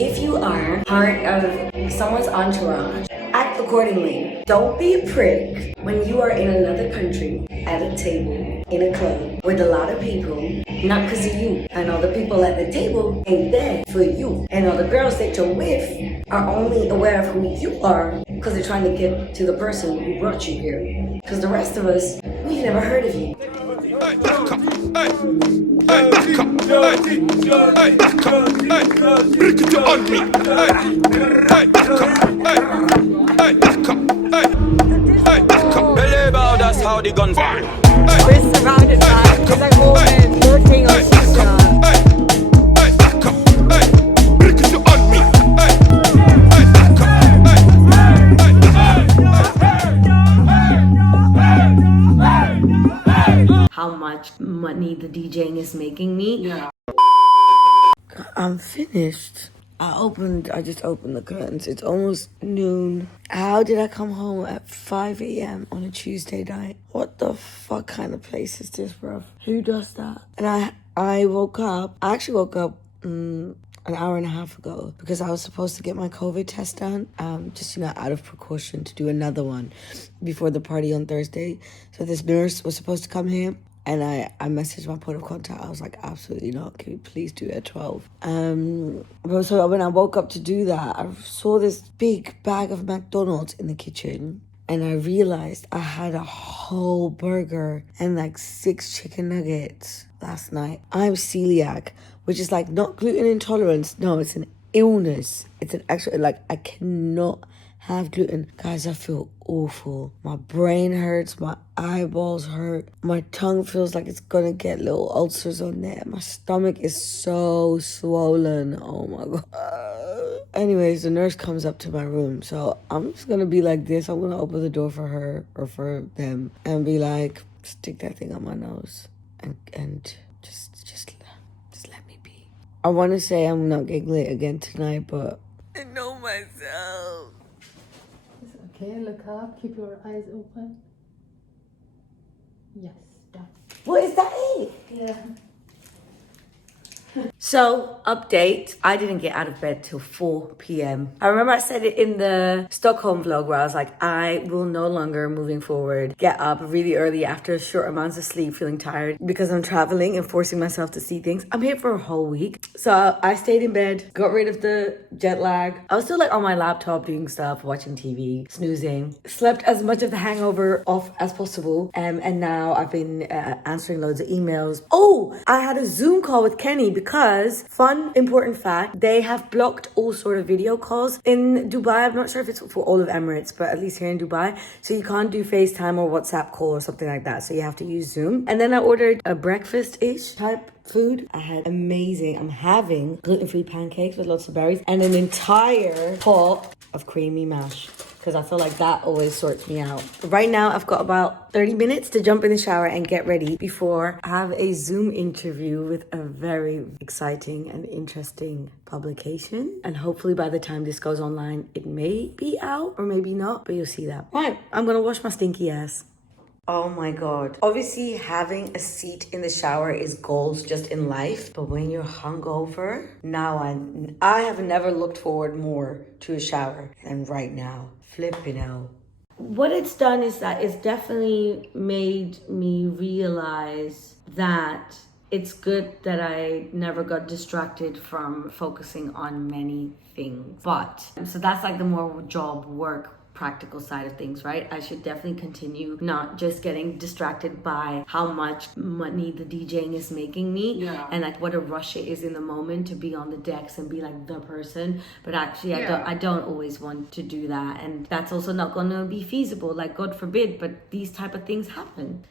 If you are part of someone's entourage, act accordingly. Don't be a prick when you are in another country, at a table, in a club, with a lot of people, not because of you. And all the people at the table ain't there for you. And all the girls that you're with are only aware of who you are because they're trying to get to the person who brought you here. Because the rest of us, we've never heard of you. That's how the guns fire. We're surrounded by like women working on shisha. How much money the DJing is making me. Yeah. I'm finished. I just opened the curtains. It's almost noon. How did I come home at 5 a.m. on a Tuesday night? What the fuck kind of place is this, bruv? Who does that? And I woke up. I actually woke up an hour and a half ago because I was supposed to get my COVID test done. Just, out of precaution to do another one before the party on Thursday. So this nurse was supposed to come here. And I messaged my point of contact. I was like, absolutely not. Can you please do it at 12? So when I woke up to do that, I saw this big bag of McDonald's in the kitchen. And I realized I had a whole burger and like 6 chicken nuggets last night. I'm celiac, which is like not gluten intolerance. No, it's an illness. It's an actual, I cannot have gluten. Guys, I feel awful. My brain hurts, my eyeballs hurt, my tongue feels like it's gonna get little ulcers on there. My stomach is so swollen. Oh my god. Anyways, the nurse comes up to my room, so I'm just gonna be like this. I'm gonna open the door for her or for them and be like, stick that thing on my nose and just let me be. I want to say I'm not getting lit again tonight, but I know myself. Okay, look up, keep your eyes open. Yes, done. What is that? It? Yeah. So, update, I didn't get out of bed till 4 p.m. I remember I said it in the Stockholm vlog where I was like, I will no longer, moving forward, get up really early after short amounts of sleep, feeling tired because I'm traveling and forcing myself to see things. I'm here for a whole week. So I stayed in bed, got rid of the jet lag. I was still on my laptop doing stuff, watching TV, snoozing. Slept as much of the hangover off as possible. And now I've been answering loads of emails. Oh, I had a Zoom call with Kenny because, fun, important fact, they have blocked all sort of video calls in Dubai. I'm not sure if it's for all of Emirates, but at least here in Dubai. So you can't do FaceTime or WhatsApp call or something like that. So you have to use Zoom. And then I ordered a breakfast-ish type food. I had I'm having gluten-free pancakes with lots of berries and an entire pot of creamy mash, because I feel like that always sorts me out. Right now, I've got about 30 minutes to jump in the shower and get ready before I have a Zoom interview with a very exciting and interesting publication. And hopefully by the time this goes online, it may be out or maybe not, but you'll see that. Right, I'm gonna wash my stinky ass. Oh my god. Obviously, having a seat in the shower is goals just in life. But when you're hungover, now I have never looked forward more to a shower than right now. Flipping hell. What it's done is that it's definitely made me realize that it's good that I never got distracted from focusing on many things. So that's the more job work practical side of things, right? I should definitely continue not just getting distracted by how much money the DJing is making me and what a rush it is in the moment to be on the decks and be the person, but actually I don't always want to do that, and that's also not gonna be feasible, God forbid, but these type of things happen.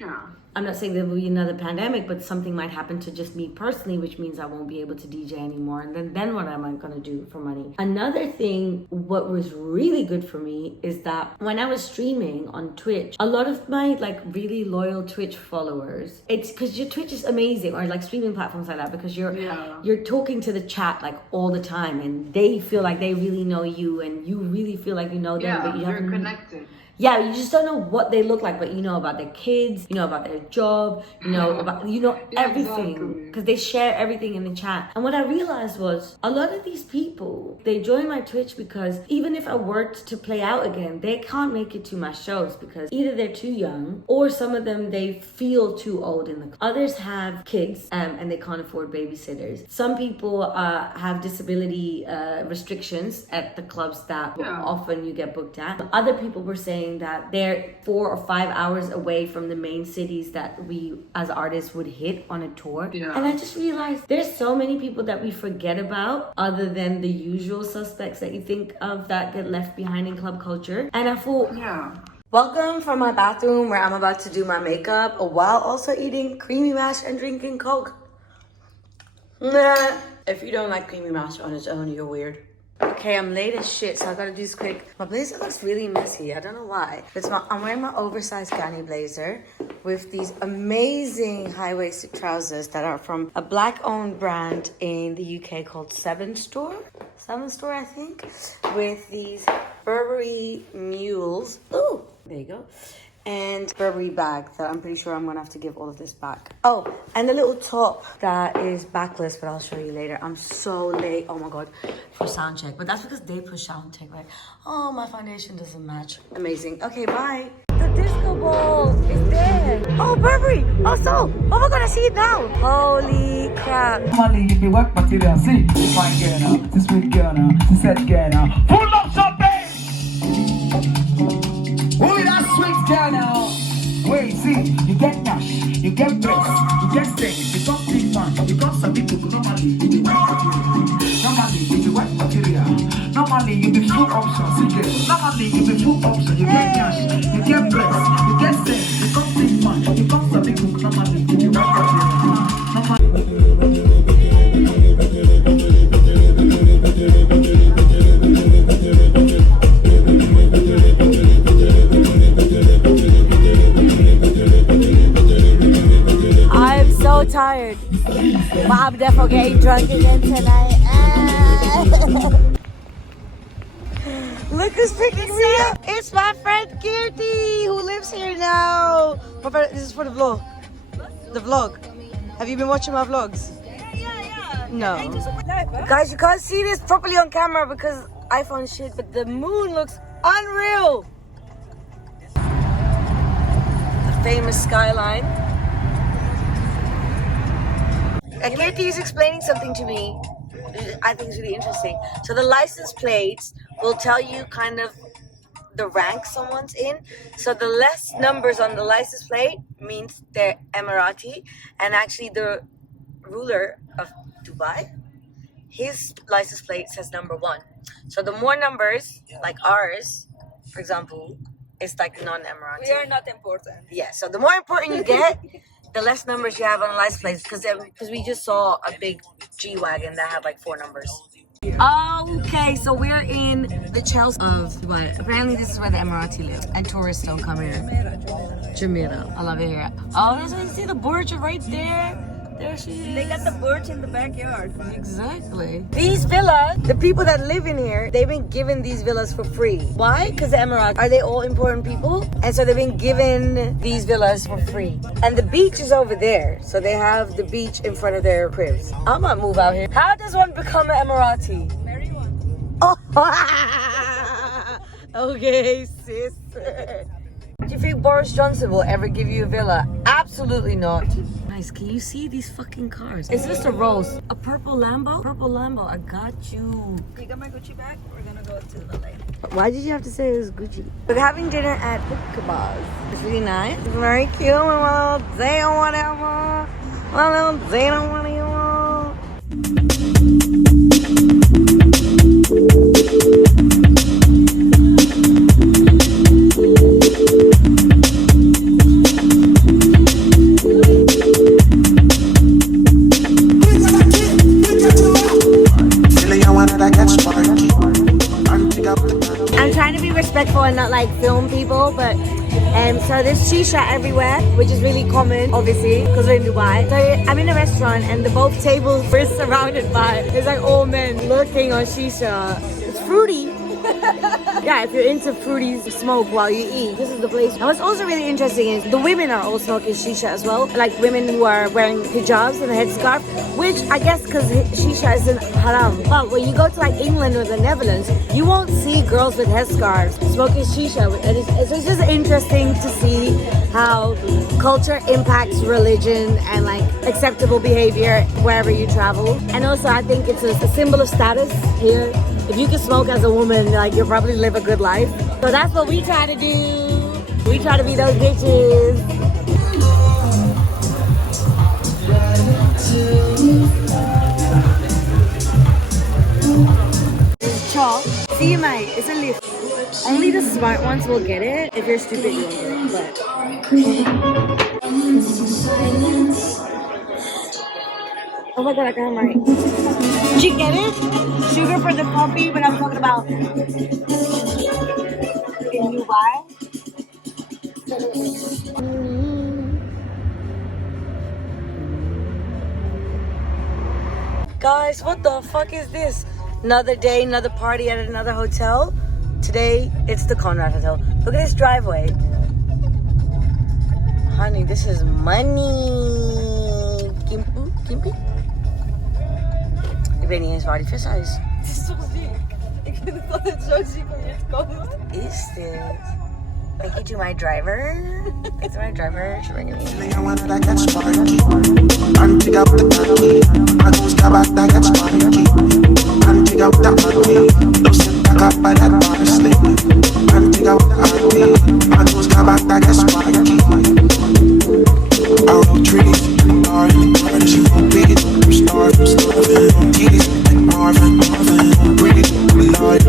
I'm not saying there will be another pandemic, but something might happen to just me personally, which means I won't be able to DJ anymore. And then what am I going to do for money? Another thing, what was really good for me is that when I was streaming on Twitch, a lot of my really loyal Twitch followers, it's because your Twitch is amazing, or streaming platforms like that, because you're talking to the chat all the time, and they feel like they really know you, and you really feel like you know them, but you you're haven't connected. yeah, you just don't know what they look like, but you know about their kids, you know about their job, you know about, you know, everything, because they share everything in the chat. And what I realized was a lot of these people, they join my Twitch because even if I were to play out again, they can't make it to my shows because either they're too young or some of them, they feel too old in the others have kids and they can't afford babysitters. Some people have disability restrictions at the clubs that often you get booked at. Other people were saying that they're 4 or 5 hours away from the main cities that we as artists would hit on a tour. And I just realized there's so many people that we forget about other than the usual suspects that you think of that get left behind in club culture. And I thought, welcome from my bathroom where I'm about to do my makeup while also eating creamy mash and drinking Coke. Nah. If you don't like creamy mash on its own, you're weird. Okay, I'm late as shit, so I gotta do this quick. My blazer looks really messy. I don't know why. I'm wearing my oversized Ganni blazer with these amazing high-waisted trousers that are from a black-owned brand in the UK called Seven Store, I think, with these Burberry mules. Ooh, there you go. And Burberry bag that I'm pretty sure I'm gonna have to give all of this back. Oh, and the little top that is backless, but I'll show you later. I'm so late, oh my God, for sound check. But that's because they push sound check, right? Oh, my foundation doesn't match. Amazing. Okay, bye. The disco ball is there. Oh, Burberry. Oh, so. Oh my God, I see it now. Holy crap. Money, if you work material, see, this fine girl now, this sweet girl now, this sad girl now, full of champagne! Oh, that sweet girl now. Wait, see, you get cash, you get breasts, you get things, you got big fun, you got some big people. Normally, you be white material. Normally, you be white material. Normally, you be full option, see girl. Normally, you be full option, you get cash, you get breasts, you get things, you got big fun, you got some big people. Normally, you be white material. I'm so tired, but I'm definitely getting drunk again tonight. Look who's picking me up. It's my friend Jyoty who lives here now. This is for the vlog. The vlog. Have you been watching my vlogs? Yeah. No. Guys, you can't see this properly on camera because iPhone shit, but the moon looks unreal. The famous skyline. Jyoty is explaining something to me I think is really interesting. So the license plates will tell you kind of the rank someone's in. So the less numbers on the license plate means they're Emirati. And actually the ruler of Dubai, his license plate says number 1. So the more numbers, like ours, for example, is like non-Emirati. We are not important. Yeah, so the more important you get, the less numbers you have on the license plates, because we just saw a big G-Wagon that had like 4 numbers. Okay, so we're in the Chelsea of Dubai. Apparently this is where the Emirati live, and tourists don't come here. Jumeirah, I love it here. Oh, that's why you see the Burj right there. There she is. They got the birch in the backyard. Exactly. These villas, the people that live in here, they've been given these villas for free. Why? Because the Emirates, are they all important people? And so they've been given these villas for free. And the beach is over there. So they have the beach in front of their cribs. I might move out here. How does one become an Emirati? Marry one. Oh, okay, sis. Do you think Boris Johnson will ever give you a villa? Absolutely not. Guys, can you see these fucking cars? Is this a Rolls? A purple Lambo? Purple Lambo, I got you. You got my Gucci bag? We're gonna go to LA. Why did you have to say it was Gucci? We're having dinner at Kebabs. It's really nice. It's very cute. My little day or whatever. My little day or whatever. I'm trying to be respectful and not like film people, but so there's shisha everywhere, which is really common, obviously, because we're in Dubai. So I'm in a restaurant and both tables we're surrounded by, it's like all men looking on shisha. It's fruity. Yeah, if you're into fruity smoke while you eat, this is the place. And what's also really interesting is the women are all smoking shisha as well. Like women who are wearing hijabs and a headscarf, which I guess because shisha isn't haram. But when you go to like England or the Netherlands, you won't see girls with headscarves smoking shisha. And it's just interesting to see how culture impacts religion and like acceptable behavior wherever you travel. And also I think it's a symbol of status here. If you can smoke as a woman, like you'll probably live a good life. So that's what we try to do. We try to be those bitches. Chalk. See you, mate. It's a lift. Only the smart ones will get it. If you're stupid, you won't get it. But oh my god, I got it right. Did you get it? Sugar for the coffee, but I'm talking about in Dubai. Guys, what the fuck is this? Another day, another party at another hotel. Today, it's the Conrad Hotel. Look at this driveway. Honey, this is money. Kimpi? Ik weet niet eens waar die vis is. Het is toch ziek? Ik vind het altijd zo ziek om hier te komen. Wat is dit? Thank you to my driver. Thanks to my driver. She's bringing me. I wanted to get sparky. And dig up the cocky. I go stab back that get sparky. And dig up the cocky. No sit back up by that parsley. And dig up the cocky. I go stab back that get sparky. I roll trees. Starving. She won't beat. I'm starving. Titties like Marvin. Breathe. Lord.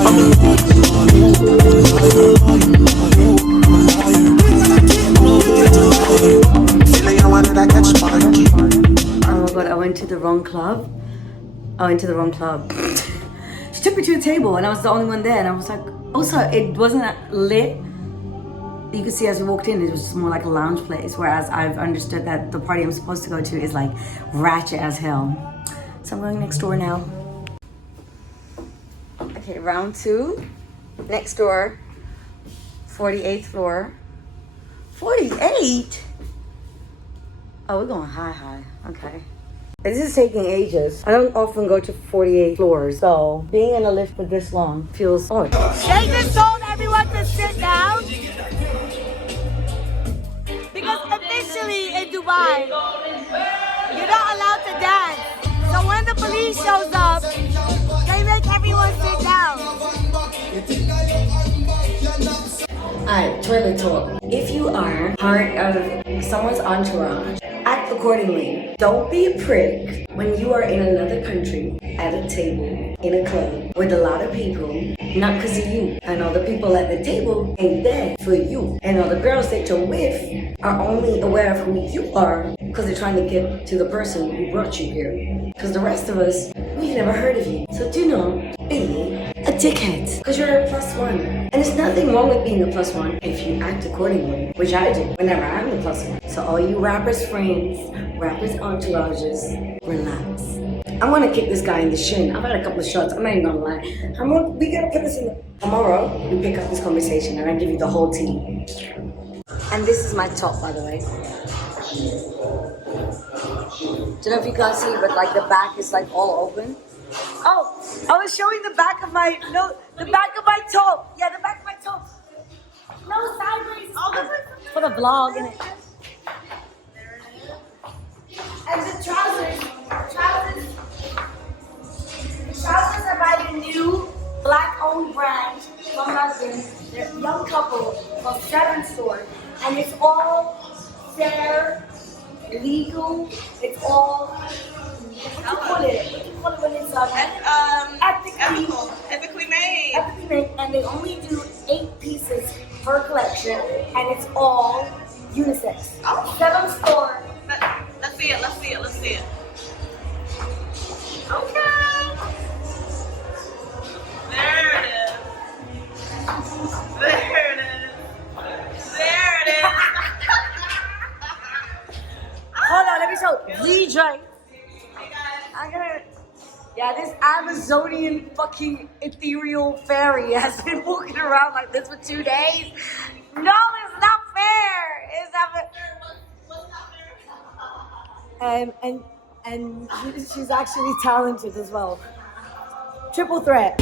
I'm a Oh my god, I went to the wrong club. She took me to a table and I was the only one there, and I was like, also it wasn't lit. You could see as we walked in, it was just more like a lounge place, whereas I've understood that the party I'm supposed to go to is like ratchet as hell. So I'm going next door now. Okay, round 2. Next door. 48th floor. 48? Oh, we're going high. Okay. This is taking ages. I don't often go to 48 floors, so being in a lift for this long feels odd. They just told everyone to sit down. Because officially in Dubai, you're not allowed to dance. So when the police shows up, they make everyone sit down. Alright, toilet talk. If you are part of someone's entourage, act accordingly. Don't be a prick when you are in another country, at a table, in a club, with a lot of people, not because of you. And all the people at the table ain't there for you. And all the girls that you're with are only aware of who you are because they're trying to get to the person who brought you here. Because the rest of us, we've never heard of you. So do not be a dickhead, because you're a +1. And there's nothing wrong with being a +1 if you act accordingly, which I do whenever I'm the +1. So all you rappers friends, rappers entourages, relax. I want to kick this guy in the shin. I've had a couple of shots, I'm not even gonna lie. We gotta put this in tomorrow, we pick up this conversation and I give you the whole tea. And this is my top, by the way. Don't know if you guys see, but like the back is like all open. Oh, I was showing the back of my, the back of my top. Yeah, the back of my top. No, sideways. For the vlog, innit? And the trousers are by the new black-owned brand from London. They're a young couple called Seven Store. And it's all fair, legal, it's all, what do you call it when it's ethically made. Ethically made, and they only do 8 pieces per collection, and it's all unisex. Oh. Seven Store. Let's see it. Okay. There it is. Hold on, let me show. DJ. I got it. Yeah, yeah, this Amazonian fucking ethereal fairy has been walking around like this for 2 days. No, it's not fair. It's not fair. And she's actually talented as well. Triple threat.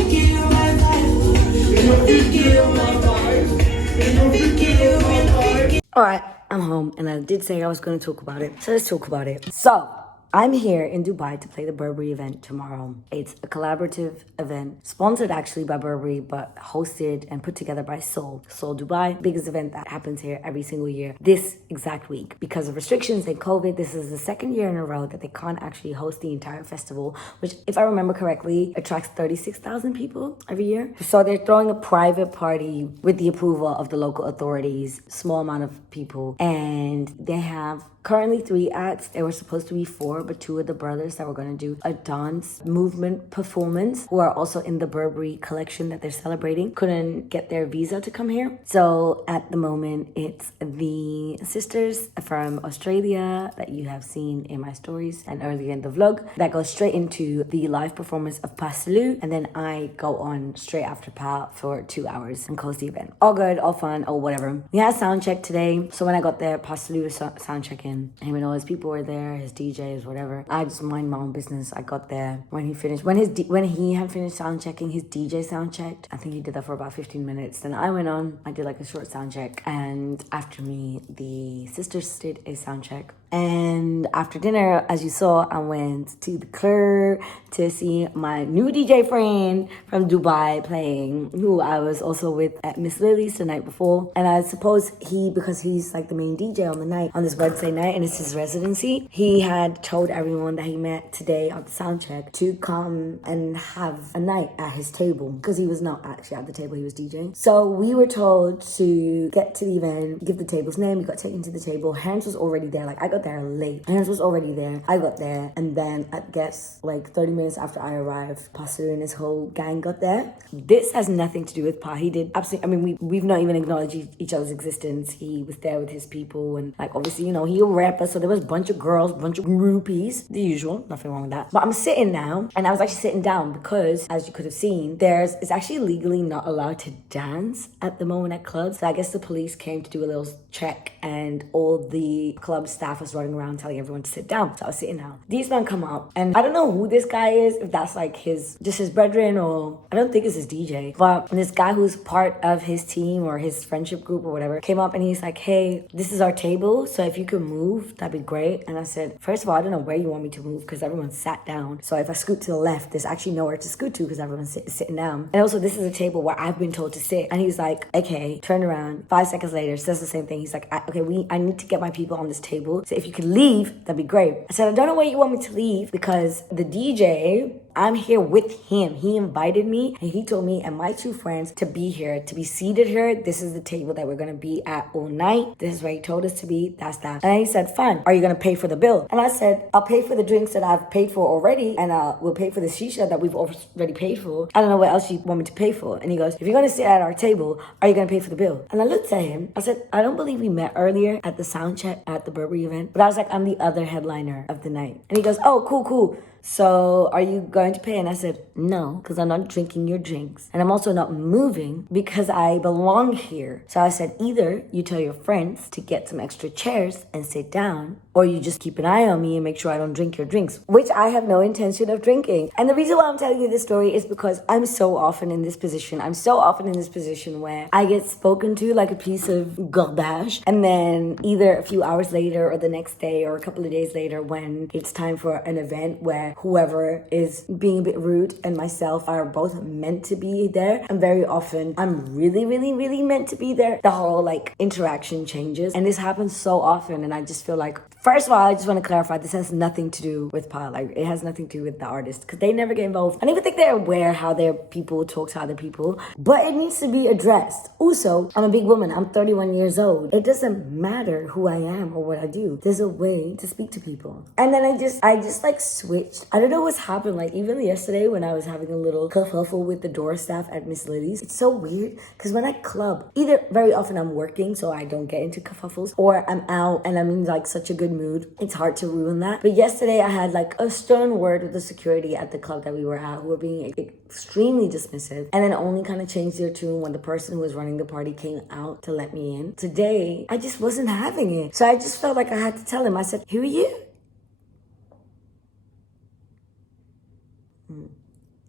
All right, I'm home, and I did say I was going to talk about it, so let's talk about it. So, I'm here in Dubai to play the Burberry event tomorrow. It's a collaborative event, sponsored actually by Burberry, but hosted and put together by Sole Dubai. Biggest event that happens here every single year this exact week. Because of restrictions and COVID, this is the second year in a row that they can't actually host the entire festival, which, if I remember correctly, attracts 36,000 people every year. So they're throwing a private party with the approval of the local authorities, small amount of people, and they have currently 3 acts. There were supposed to be 4, but 2 of the brothers that were going to do a dance movement performance, who are also in the Burberry collection that they're celebrating, couldn't get their visa to come here. So at the moment, it's the sisters from Australia that you have seen in my stories and earlier in the vlog that goes straight into the live performance of Pa Salieu, and then I go on straight after Pa for 2 hours and close the event. All good, all fun, or whatever. We had sound check today, so when I got there, Pa Salieu was sound checking. Even though his people were there, his DJs, whatever, I just mind my own business. I got there when he finished. When he had finished sound checking, his DJ sound checked. I think he did that for about 15 minutes. Then I went on. I did like a short sound check, and after me, the sisters did a sound check. And after dinner, as you saw, I went to the club to see my new DJ friend from Dubai playing, who I was also with at Miss Lily's the night before. And I suppose because he's like the main DJ on the night, on this Wednesday night, and it's his residency, he had told everyone that he met today at the sound check to come and have a night at his table, because he was not actually at the table, he was DJing. So we were told to get to the event, give the table's name. We got taken to the table. Hans was already there. Like, I got there late. Hans was already there. I got there, and then I guess like 30 minutes after I arrived, Pa Salieu and his whole gang got there. This has nothing to do with Pa. He did absolutely, I mean, we've not even acknowledged each other's existence. He was there with his people, and like obviously, you know, he a rapper, so there was a bunch of girls, bunch of groupies, the usual, nothing wrong with that. But I'm sitting now, and I was actually sitting down because, as you could have seen, it's actually legally not allowed to dance at the moment at clubs. So I guess the police came to do a little check, and all the club staff was running around telling everyone to sit down. So I was sitting down. These men come up, and I don't know who this guy is, if that's like his brethren, or I don't think it's his DJ. But this guy who's part of his team or his friendship group or whatever came up, and he's like, hey, this is our table, so if you could move, that'd be great. And I said, first of all, I don't know where you want me to move, because everyone sat down. So if I scoot to the left, there's actually nowhere to scoot to, because everyone's sitting down. And also, this is a table where I've been told to sit. And he's like, okay, turn around. 5 seconds later, says the same thing. He's like, okay, I need to get my people on this table, so if you could leave, that'd be great. I said, I don't know where you want me to leave, because the DJ, I'm here with him. He invited me, and he told me and my 2 friends to be here, to be seated here. This is the table that we're gonna be at all night. This is where he told us to be. That's that. And he said, fine, are you gonna pay for the bill? And I said, I'll pay for the drinks that I've paid for already, and we'll pay for the shisha that we've already paid for. I don't know what else you want me to pay for. And he goes, if you're gonna sit at our table, are you gonna pay for the bill? And I looked at him. I said, I don't believe we met earlier at the sound check at the Burberry event, but I was like, I'm the other headliner of the night. And he goes, oh, cool. So are you going to pay? And I said, no, because I'm not drinking your drinks. And I'm also not moving because I belong here. So I said, either you tell your friends to get some extra chairs and sit down, or you just keep an eye on me and make sure I don't drink your drinks, which I have no intention of drinking. And the reason why I'm telling you this story is because I'm so often in this position. Where I get spoken to like a piece of garbage. And then either a few hours later or the next day or a couple of days later, when it's time for an event where whoever is being a bit rude and myself are both meant to be there, and very often I'm really, really, really meant to be there, the whole like interaction changes. And this happens so often, and I just feel like, first of all, I just want to clarify, this has nothing to do with Pa. Like, it has nothing to do with the artist, because they never get involved. I don't even think they're aware how their people talk to other people, but it needs to be addressed. Also, I'm a big woman. I'm 31 years old. It doesn't matter who I am or what I do. There's a way to speak to people. And then I just like switched. I don't know what's happened. Like, even yesterday when I was having a little kerfuffle with the door staff at Miss Lily's, it's so weird, because when I club, either very often I'm working, so I don't get into kerfuffles, or I'm out and I'm in like such a good good mood, it's hard to ruin that. But yesterday I had like a stern word with the security at the club that we were at, who were being extremely dismissive, and then only kind of changed their tune when the person who was running the party came out to let me in. Today, I just wasn't having it. So I just felt like I had to tell him. I said, who are you?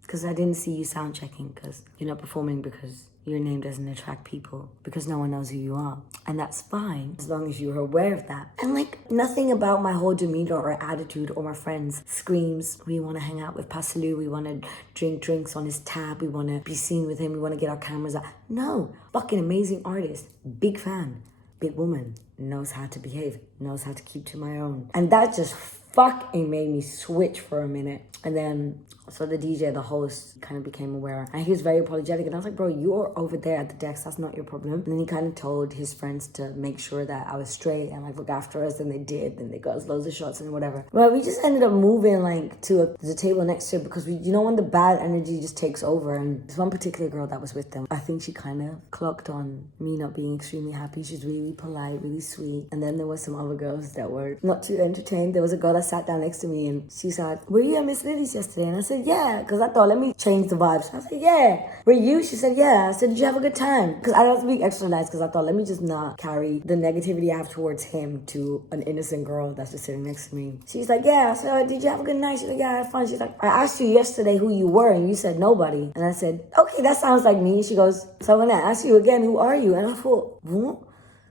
Because I didn't see you sound checking, because you're not performing, because your name doesn't attract people, because no one knows who you are. And that's fine, as long as you're aware of that. And like, nothing about my whole demeanor or attitude or my friends screams, we want to hang out with Pa Salieu, we want to drink drinks on his tab, we want to be seen with him, we want to get our cameras out. No, fucking amazing artist, big fan, big woman, knows how to behave, knows how to keep to my own. And that just fucking made me switch for a minute. And then, so the DJ, the host, kind of became aware. And he was very apologetic. And I was like, bro, you're over there at the decks. That's not your problem. And then he kind of told his friends to make sure that I was straight and like look after us. And they did. And they got us loads of shots and whatever. But we just ended up moving like to the table next to it, because you know when the bad energy just takes over. And this one particular girl that was with them, I think she kind of clocked on me not being extremely happy. She's really polite, really sweet. And then there was some other girls that were not too entertained. There was a girl that sat down next to me and she said, were you at Miss Lily's yesterday? And I said, yeah, because I thought, let me change the vibes. I said, yeah. Were you? She said, yeah. I said, did you have a good time? Because I don't speak extra nice, because I thought, let me just not carry the negativity I have towards him to an innocent girl that's just sitting next to me. She's like, yeah. I said, did you have a good night? She's like, yeah, I had fun. She's like, I asked you yesterday who you were and you said nobody. And I said, okay, that sounds like me. She goes, so when I ask you again, who are you? And I thought, what?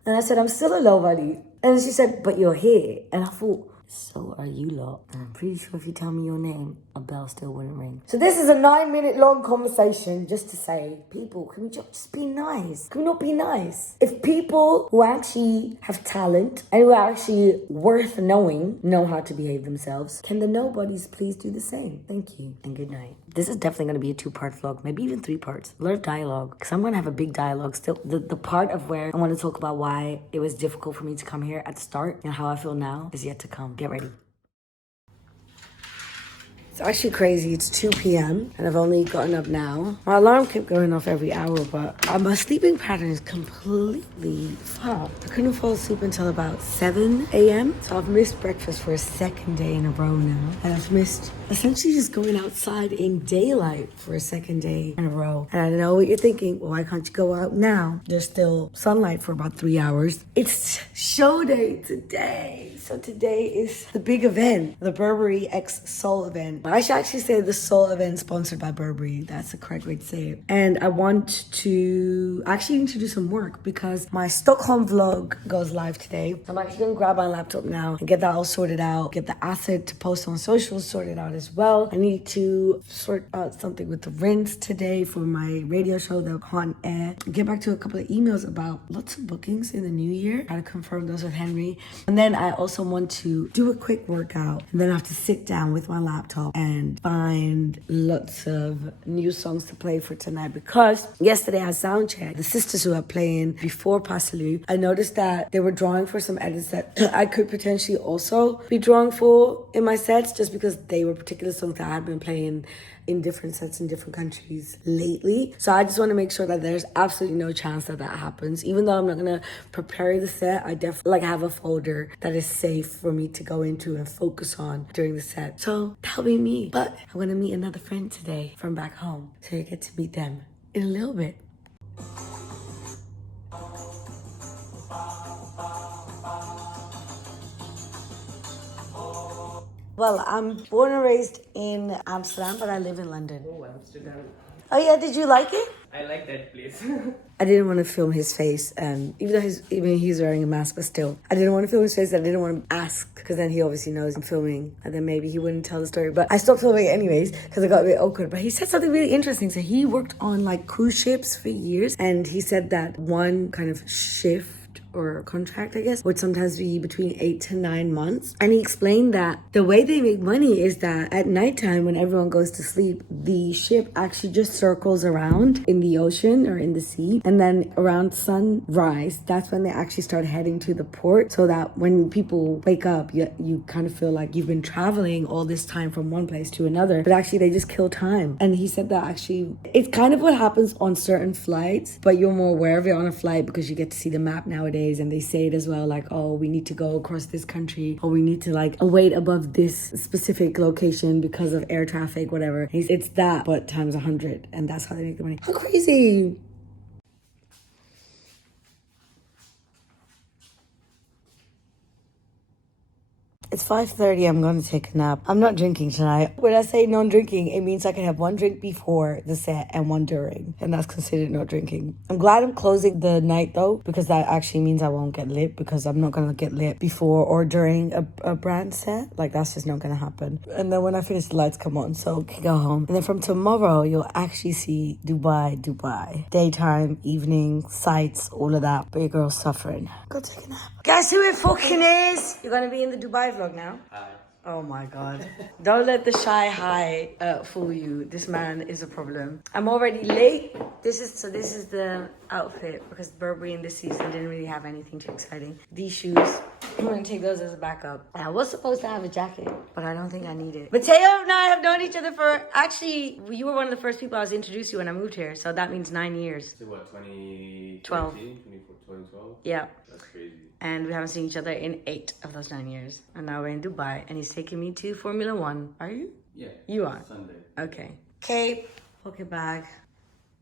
And I said, I'm still a nobody. And she said, but you're here. And I thought, so are you lot. And I'm pretty sure if you tell me your name, a bell still wouldn't ring. So this is a 9-minute long conversation just to say, people, can we just be nice? Can we not be nice? If people who actually have talent and who are actually worth knowing know how to behave themselves, can the nobodies please do the same? Thank you and good night. This is definitely going to be a 2-part vlog, maybe even 3 parts. A lot of dialogue, because I'm going to have a big dialogue still. The part of where I want to talk about why it was difficult for me to come here at the start and how I feel now is yet to come. Get ready. It's actually crazy. It's 2 p.m. and I've only gotten up now. My alarm kept going off every hour, but my sleeping pattern is completely fucked. I couldn't fall asleep until about 7 a.m. So I've missed breakfast for a 2nd day in a row now. And I've missed essentially just going outside in daylight for a 2nd day in a row. And I know what you're thinking. Well, why can't you go out now? There's still sunlight for about 3 hours. It's show day today. So today is the big event, the Burberry x Sole event. I should actually say the Sole event sponsored by Burberry. That's the correct way to say it. And I want to actually need to do some work because my Stockholm vlog goes live today. I'm actually gonna grab my laptop now and get that all sorted out, get the asset to post on socials sorted out as well. I need to sort out something with the rinse today for my radio show, the on air. Get back to a couple of emails about lots of bookings in the new year. Gotta confirm those with Henry. And then I also want to do a quick workout, and then I have to sit down with my laptop and find lots of new songs to play for tonight, because yesterday I sound checked the sisters who are playing before Pa Salieu. I noticed that they were drawing for some edits that I could potentially also be drawing for in my sets, just because they were particular songs that I had been playing in different sets in different countries lately. So I just want to make sure that there's absolutely no chance that that happens. Even though I'm not going to prepare the set, I definitely have a folder that is safe for me to go into and focus on during the set. So that'll be me. But I'm going to meet another friend today from back home. So you get to meet them in a little bit. Well, I'm born and raised in Amsterdam, but I live in London. Oh, Amsterdam. Oh yeah, did you like it? I like that place. I didn't want to film his face, even though he's wearing a mask, but still. I didn't want to film his face, I didn't want to ask, because then he obviously knows I'm filming, and then maybe he wouldn't tell the story. But I stopped filming it anyways, because I got a bit awkward. But he said something really interesting. So he worked on like cruise ships for years, and he said that one kind of shift or contract, I guess, would sometimes be between 8 to 9 months. And he explained that the way they make money is that at nighttime, when everyone goes to sleep, the ship actually just circles around in the ocean or in the sea. And then around sunrise, that's when they actually start heading to the port, so that when people wake up, you kind of feel like you've been traveling all this time from one place to another, but actually they just kill time. And he said that actually it's kind of what happens on certain flights, but you're more aware of it on a flight because you get to see the map nowadays. nowadays, and they say it as well, like, oh, we need to go across this country, or we need to like wait above this specific location because of air traffic, whatever. It's that, but times 100, and that's how they make the money. How crazy! It's 5:30, I'm gonna take a nap. I'm not drinking tonight. When I say non-drinking, it means I can have one drink before the set and one during, and that's considered not drinking. I'm glad I'm closing the night though, because that actually means I won't get lit, because I'm not gonna get lit before or during a brand set. Like, that's just not gonna happen. And then when I finish, the lights come on, so I can go home. And then from tomorrow, you'll actually see Dubai. Daytime, evening, sights, all of that. But your girl's suffering. Go take a nap. Guess who it fucking is? You're gonna be in the Dubai vlog now? Hi. Oh my god. Don't let the shy hi fool you. This man is a problem. I'm already late. This is the outfit, because Burberry in this season didn't really have anything too exciting. These shoes, I'm gonna take those as a backup. I was supposed to have a jacket, but I don't think I need it. Mateo and I have known each other for, actually, you were one of the first people I was introduced to when I moved here, so that means 9 years. So what, 2012? 2012? Yeah. That's crazy. And we haven't seen each other in 8 of those 9 years. And now we're in Dubai, and he's taking me to Formula One. Are you? Yeah. You are? Sunday. Okay. Cape, pocket bag,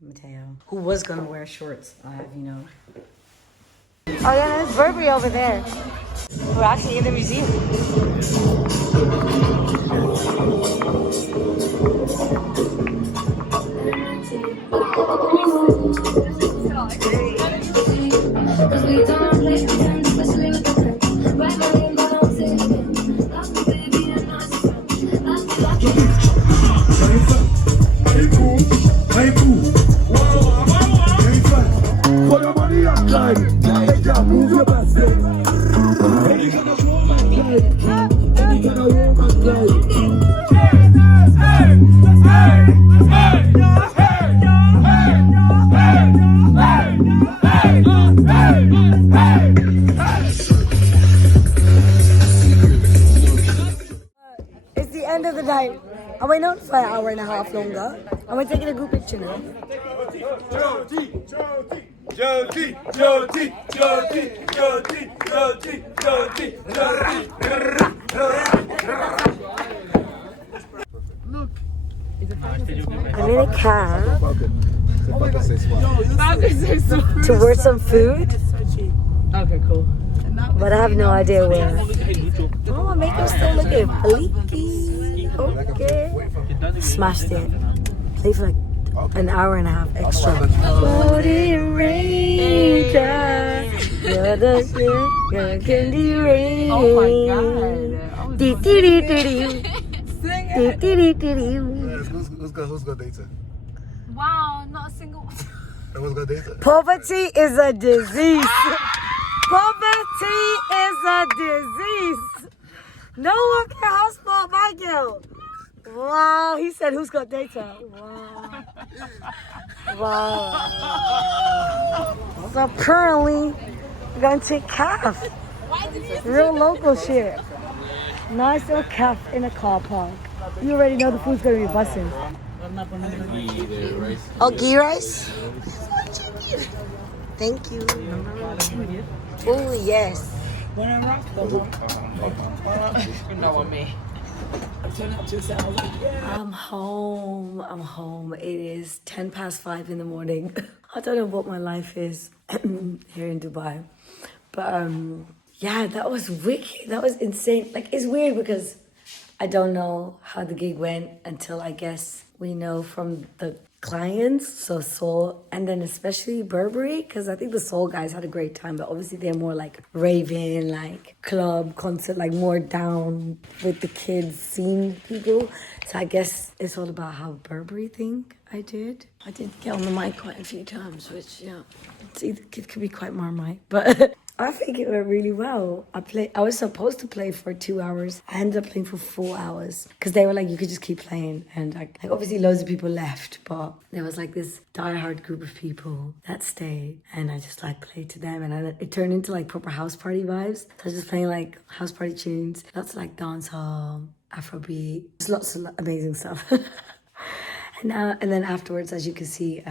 Mateo, who was gonna wear shorts, you know. Oh yeah, there's Burberry over there. We're actually in the museum. It's the end of the night. I went out for an hour and a half longer. And we're taking a group picture now. I'm in a cab towards some food. Okay, cool. But I have no idea where. Oh, my makeup's still looking bleaky. Okay. Smashed it. Played for like an hour and a half extra. Floating raindrop, you're the candy rain. Oh my god. Who's gonna date her? Wow, not a single. Who's gonna date her? Poverty is a disease. Poverty is a disease. No one can house spot my girl. Wow, he said who's gonna date her? Wow. Wow. So apparently, we're gonna take calf. Real local shit. Nice little calf in a car park. You already know the food's gonna be busting. Oh, ghee rice? Thank you. Oh, yes. I'm home. It is 5:10 in the morning. I don't know what my life is here in Dubai. But yeah, that was wicked. That was insane. Like, it's weird because I don't know how the gig went until I guess we know from the clients, so Sole, and then especially Burberry, because I think the Sole guys had a great time, but obviously they're more like raving, like club concert, like more down with the kids scene people. So I guess it's all about how Burberry think I did get on the mic quite a few times, which it could be quite Marmite, but I think it went really well. I was supposed to play for 2 hours. I ended up playing for 4 hours because they were like, you could just keep playing. And like obviously loads of people left, but there was like this diehard group of people that stayed, and I just like played to them, and it turned into like proper house party vibes. So I was just playing like house party tunes, lots of like dancehall, Afrobeat, just lots of amazing stuff. And then afterwards, as you can see,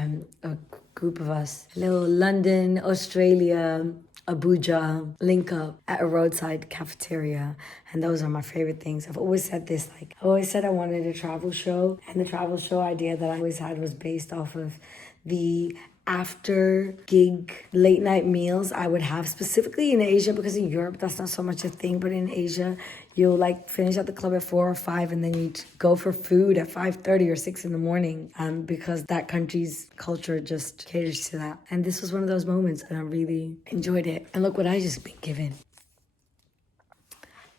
a group of us, a little London, Australia, Abuja link up at a roadside cafeteria. And those are my favorite things. I've always said this, like, I always said I wanted a travel show. And the travel show idea that I always had was based off of the after gig late night meals I would have specifically in Asia, because in Europe that's not so much a thing, but in Asia you'll like finish at the club at 4 or 5 and then you go for food at 5:30 or 6 in the morning, because that country's culture just caters to that. And this was one of those moments and I really enjoyed it. And look what I just been given.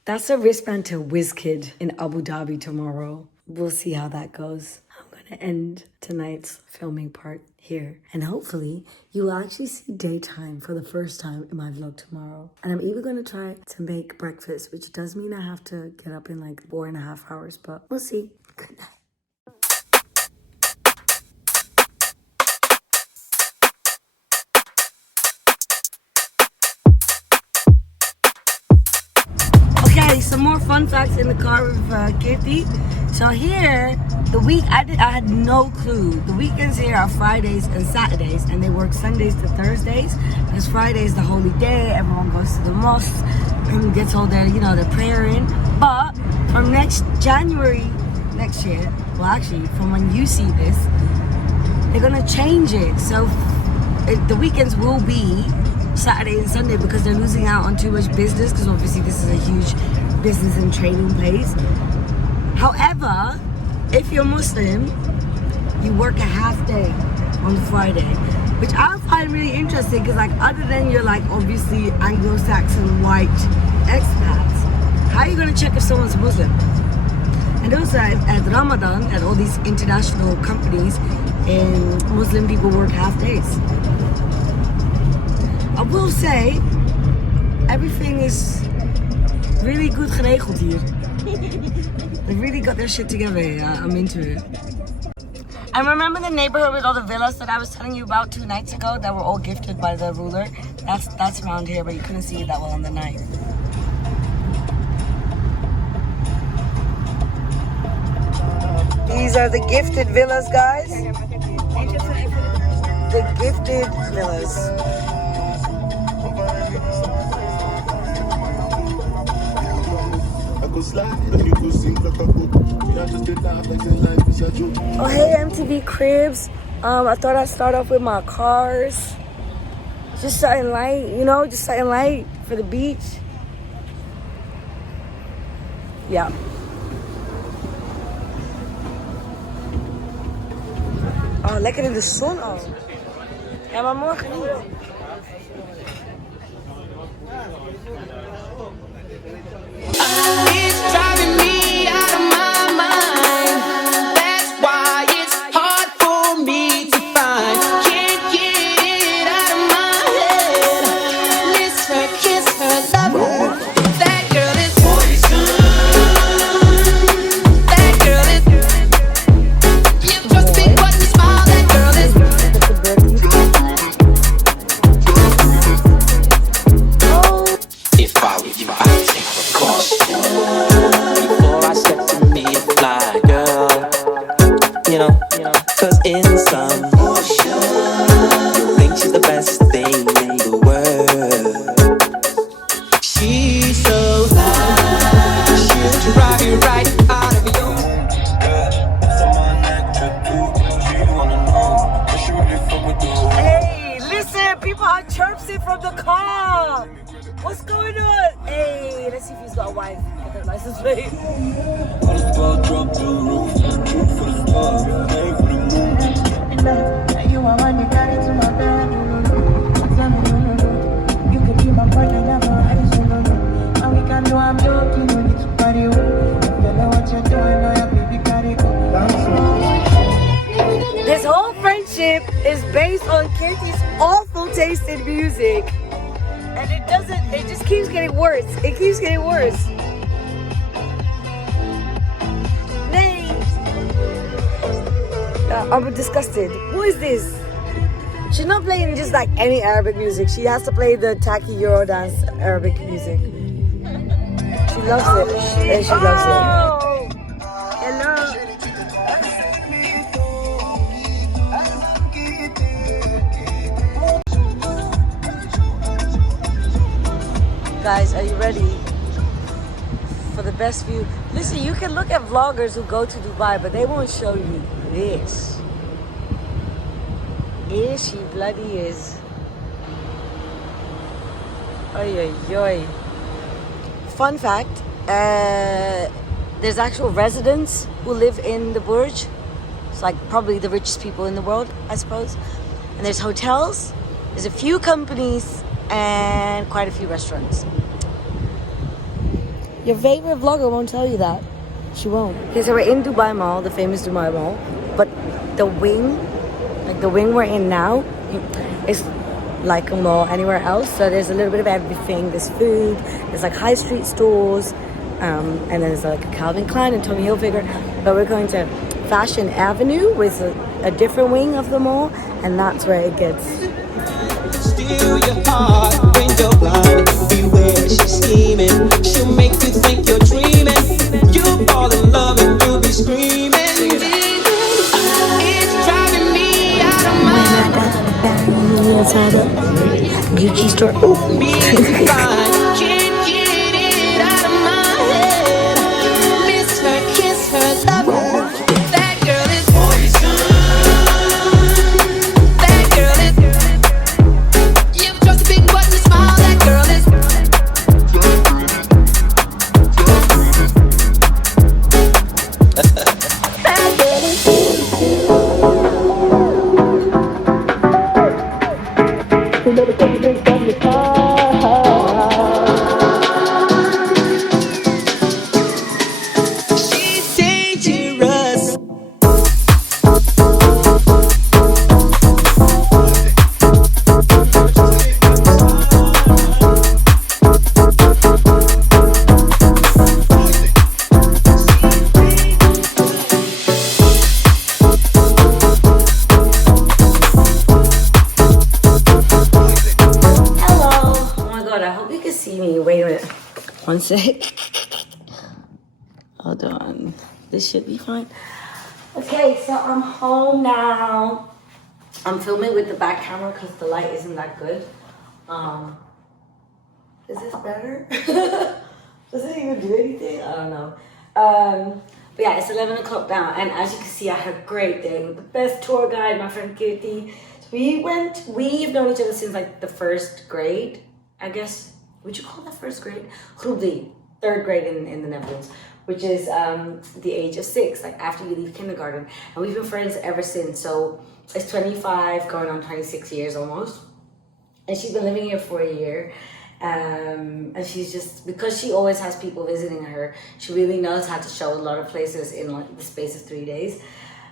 That's a wristband to WizKid in Abu Dhabi tomorrow. We'll see how that goes. I'm gonna end tonight's filming part here. And hopefully you will actually see daytime for the first time in my vlog tomorrow. And I'm even gonna try to make breakfast, which does mean I have to get up in like 4.5 hours, but we'll see. Good night. Okay, some more fun facts in the car with Jyoty. So here, the week I had no clue. The weekends here are Fridays and Saturdays, and they work Sundays to Thursdays because Friday is the holy day. Everyone goes to the mosque and gets all their, their prayer in. But from next January next year, well, actually, from when you see this, they're gonna change it. So the weekends will be Saturday and Sunday because they're losing out on too much business, because obviously this is a huge business and trading place. However, if you're Muslim, you work a half day on Friday, which I find really interesting because, like, other than you're like obviously Anglo-Saxon white expats, how are you going to check if someone's Muslim? And also at Ramadan, at all these international companies, and Muslim people work half days. I will say, everything is really good geregeld here. They really got their shit together. I'm into it. I remember the neighborhood with all the villas that I was telling you about 2 nights ago that were all gifted by the ruler. That's around here, but you couldn't see it that well on the night. These are the gifted villas, guys. The gifted villas. Oh hey MTV Cribs, I thought I'd start off with my cars. Just something light, just something light for the beach. Yeah. Oh, lekker in de zon al. Ja, maar morgen niet. It's driving me out of my mind. That's why it's hard for me to find. Can't get it out of my head. Miss her, kiss her, love her. That girl is poison. That girl is. You just pick what you smile. That girl is. If I were you, I'd take caution before I step to me a fly girl, cause in some motion you think she's the best thing in the world. She's so fly, she'll drive you right out of your Hey, listen, people are chirping from the car. What's going on? Hey, let's see if he's got a wife. Get that license plate. You are one you got into my bed. You could be my partner, never eyes. And we can do I'm joking, no need to party. You know what you're doing, no, your baby carry go. This whole friendship is based on Katie's awful taste in music. And it just keeps getting worse. It keeps getting worse. Nay. I'm disgusted. Who is this? She's not playing just like any Arabic music. She has to play the tacky Eurodance Arabic music. She loves it. And she loves it. Hello. guys, are you ready for the best view? Listen, you can look at vloggers who go to Dubai, but they won't show you this. Here she bloody is. Oy, oy, oy. Fun fact, there's actual residents who live in the Burj. It's like probably the richest people in the world, I suppose. And there's hotels, there's a few companies, and quite a few restaurants. Your favorite vlogger won't tell you that. She won't. Okay, so we're in Dubai Mall, the famous Dubai Mall. But the wing, like the wing we're in now, is like a mall anywhere else. So there's a little bit of everything. There's food, there's like high street stores, and then there's like a Calvin Klein and Tommy Hilfiger. But we're going to Fashion Avenue, with a different wing of the mall, and that's where it gets. Steal your heart when you're blind. Beware, she's scheming. She'll make you think you're dreaming. You fall in love and you'll be screaming. It's driving me out of my mind. Outside the Gucci store. Can't get it out of my head. Miss her, kiss her, love her. That girl is poison. That girl is. You've just a big button to smile. That girl is. That girl is. She's dangerous. Hello. Oh my god, I hope you can see me. Wait a minute. One sec. Hold on. This should be fine. Okay, so I'm home now. I'm filming with the back camera because the light isn't that good. Is this better? Does it even do anything? I don't know. But yeah, it's 11 o'clock now, and as you can see, I had a great day with the best tour guide, my friend Jyoty. So we've known each other since like the first grade, I guess. Would you call that first grade? Groep 3rd grade in the Netherlands, which is the age of 6, like after you leave kindergarten. And we've been friends ever since. So it's 25, going on 26 years almost. And she's been living here for a year. And she's just, because she always has people visiting her, she really knows how to show a lot of places in like the space of 3 days.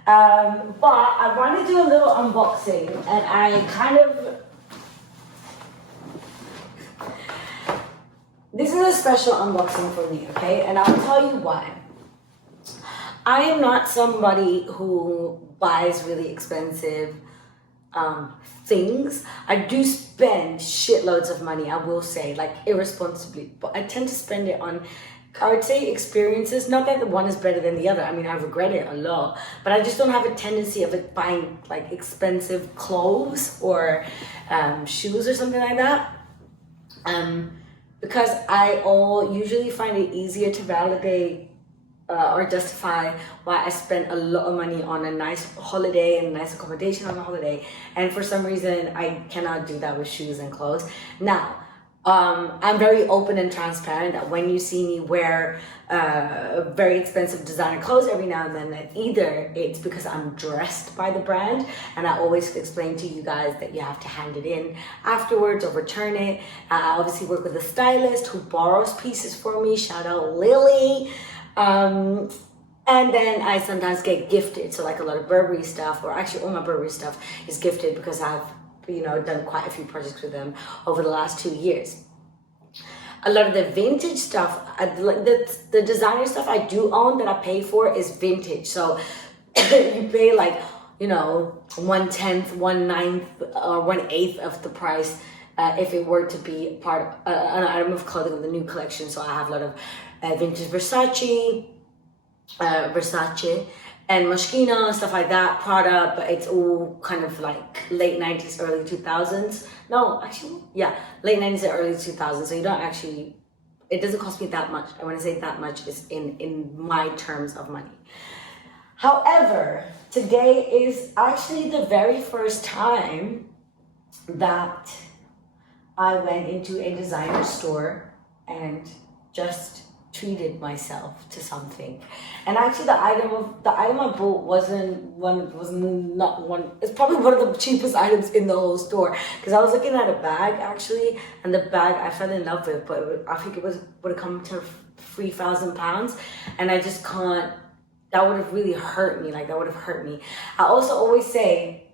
But I want to do a little unboxing, and I kind of, this is a special unboxing for me, okay? And I'll tell you why. I am not somebody who buys really expensive things. I do spend shitloads of money, I will say, like irresponsibly, but I tend to spend it on, I would say, experiences. Not that the one is better than the other. I mean, I regret it a lot, but I just don't have a tendency of it buying like expensive clothes or shoes or something like that. Because I usually find it easier to validate or justify why I spent a lot of money on a nice holiday and a nice accommodation on a holiday. And for some reason, I cannot do that with shoes and clothes. Now, I'm very open and transparent that when you see me wear very expensive designer clothes every now and then, that either it's because I'm dressed by the brand, and I always explain to you guys that you have to hand it in afterwards or return it. I obviously work with a stylist who borrows pieces for me. Shout out Lily. And then I sometimes get gifted. So like a lot of Burberry stuff, or actually all my Burberry stuff is gifted because I've, done quite a few projects with them over the last 2 years. A lot of the vintage stuff, the designer stuff I do own that I pay for is vintage. So you pay like, 1/10, 1/9, or 1/8 of the price if it were to be part of an item of clothing of the new collection. So I have a lot of vintage Versace, and Moschino and stuff like that, Prada, but it's all kind of like late 90s, early 2000s. No, actually, yeah, late 90s and early 2000s. So you don't actually, it doesn't cost me that much. And when I say that much, it's in my terms of money. However, today is actually the very first time that I went into a designer store and just treated myself to something. And actually the item I bought it's probably one of the cheapest items in the whole store, because I was looking at a bag actually, and the bag I fell in love with, but I think it would have come to £3,000, and I just can't. That would have really hurt me. Like, that would have hurt me. I also always say,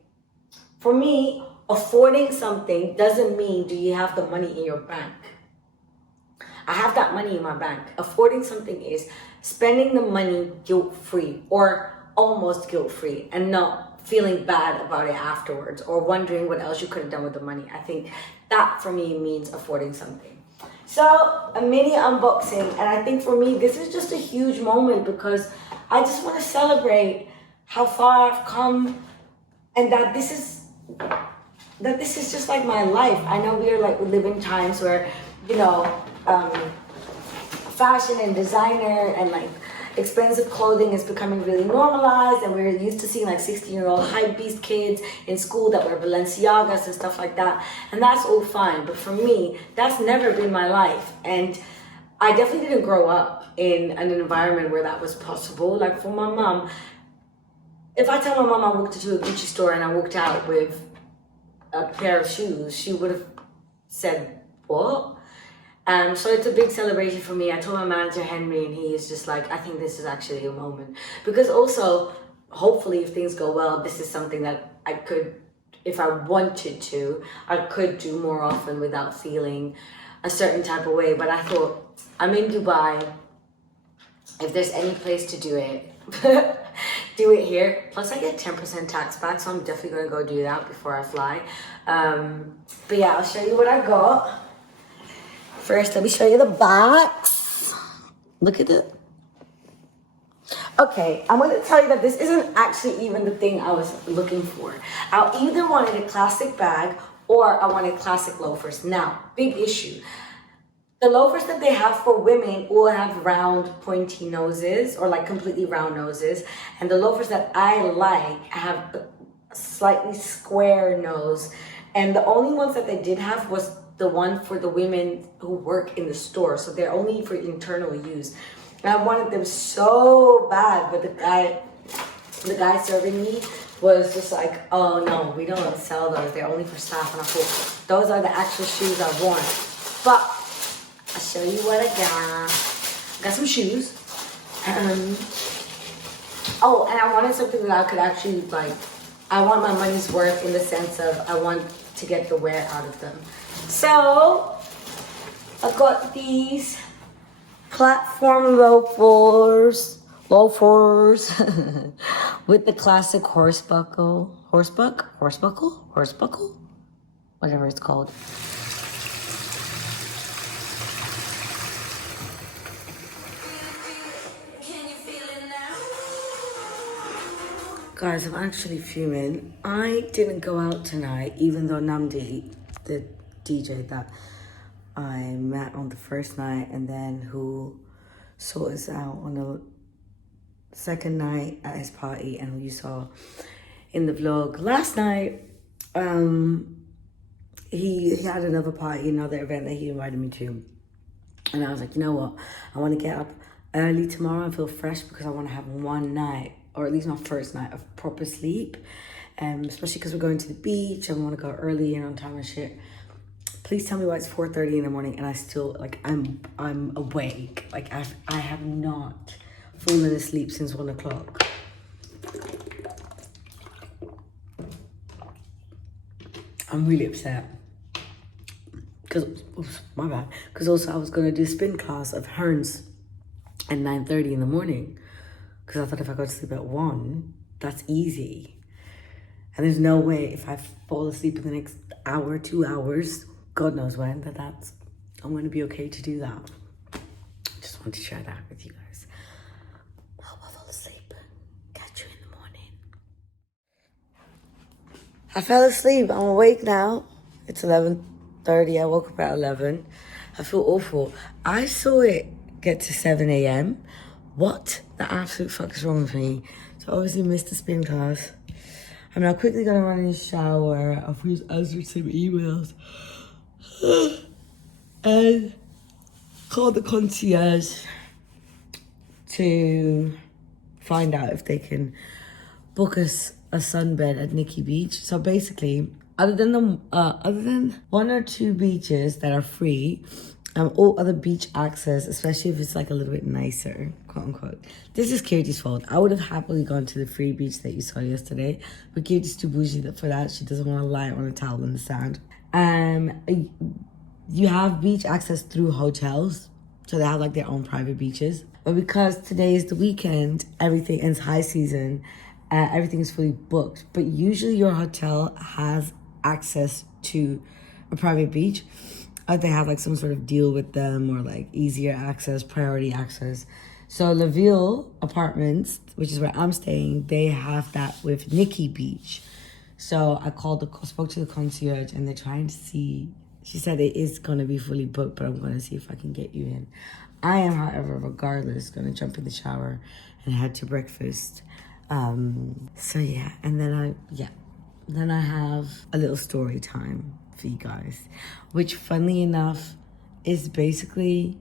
for me, affording something doesn't mean do you have the money in your bank. I have that money in my bank. Affording something is spending the money guilt-free or almost guilt-free and not feeling bad about it afterwards or wondering what else you could have done with the money. I think that for me means affording something. So a mini unboxing, and I think for me this is just a huge moment because I just want to celebrate how far I've come, and that this is just like my life. I know we live in times where, you know, fashion and designer and like expensive clothing is becoming really normalized, and we're used to seeing like 16-year-old hype beast kids in school that wear Balenciagas and stuff like that, and that's all fine. But for me, that's never been my life, and I definitely didn't grow up in an environment where that was possible. Like for my mom, if I tell my mom I walked into a Gucci store and I walked out with a pair of shoes, she would have said, what? So it's a big celebration for me. I told my manager Henry, and he is just like, I think this is actually a moment. Because also, hopefully if things go well, this is something that I could, if I wanted to, I could do more often without feeling a certain type of way. But I thought, I'm in Dubai. If there's any place to do it, do it here. Plus I get 10% tax back, so I'm definitely gonna go do that before I fly. But yeah, I'll show you what I got. First, let me show you the box. Look at it. Okay, I'm gonna tell you that this isn't actually even the thing I was looking for. I either wanted a classic bag or I wanted classic loafers. Now, big issue. The loafers that they have for women all have round, pointy noses or like completely round noses. And the loafers that I like have a slightly square nose. And the only ones that they did have was the one for the women who work in the store. So they're only for internal use. And I wanted them so bad, but the guy serving me was just like, oh no, we don't sell those. They're only for staff. And I thought, those are the actual shoes I want. But I'll show you what I got. I got some shoes. Oh, and I wanted something that I could actually like, I want my money's worth in the sense of I want to get the wear out of them. So I got these platform loafers with the classic horsebuckle, whatever it's called. Guys, I'm actually fuming. I didn't go out tonight, even though Namdi, the DJ that I met on the first night and then who sought us out on the second night at his party, and who you saw in the vlog last night, he had another party, another event that he invited me to. And I was like, you know what? I want to get up early tomorrow and feel fresh because I want to have one night, or at least my first night of proper sleep, especially because we're going to the beach and we want to go early and on time and shit. Please tell me why it's 4:30 in the morning and I still, like, I'm awake. Like, I have not fallen asleep since 1 o'clock. I'm really upset. Because, my bad. Because also I was going to do a spin class of Hearns at 9:30 in the morning. Because I thought if I go to sleep at 1, that's easy. And there's no way if I fall asleep in the next hour, 2 hours, God knows when, I'm going to be okay to do that. Just wanted to share that with you guys. I will fall asleep. Catch you I fell asleep. I'm awake now. It's 11:30. I woke up at 11. I feel awful. I saw it get to 7 a.m. What the absolute fuck is wrong with me? So obviously missed the spin class. I'm now quickly gonna run in the shower. I've just answered some emails. And call the concierge to find out if they can book us a sunbed at Nikki Beach. So basically, other than one or two beaches that are free, all other beach access, especially if it's like a little bit nicer, quote unquote. This is Jyoty's fault. I would have happily gone to the free beach that you saw yesterday, but Jyoty's too bougie for that. She doesn't want to lie on a towel in the sand. You have beach access through hotels, so they have like their own private beaches. But because today is the weekend, everything ends high season, everything is fully booked. But usually your hotel has access to a private beach. They have like some sort of deal with them, or like easier access, priority access. So La Ville Apartments, which is where I'm staying, they have that with Nikki Beach. So I spoke to the concierge, and they're trying to see. She said it is gonna be fully booked, but I'm gonna see if I can get you in. I am, however, regardless, gonna jump in the shower and head to breakfast. So yeah, and then I have a little story time for you guys, which funnily enough is basically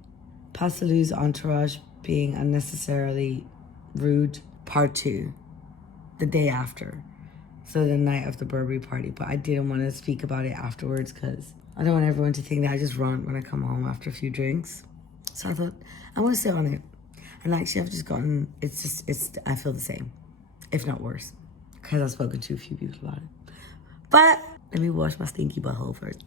Pa Salieu's Entourage being unnecessarily rude part 2, the day after. So the night of the Burberry party, but I didn't want to speak about it afterwards because I don't want everyone to think that I just run when I come home after a few drinks. So I thought, I want to sit on it. And actually I've just gotten, I feel the same, if not worse, because I've spoken to a few people about it. But let me wash my stinky butthole first.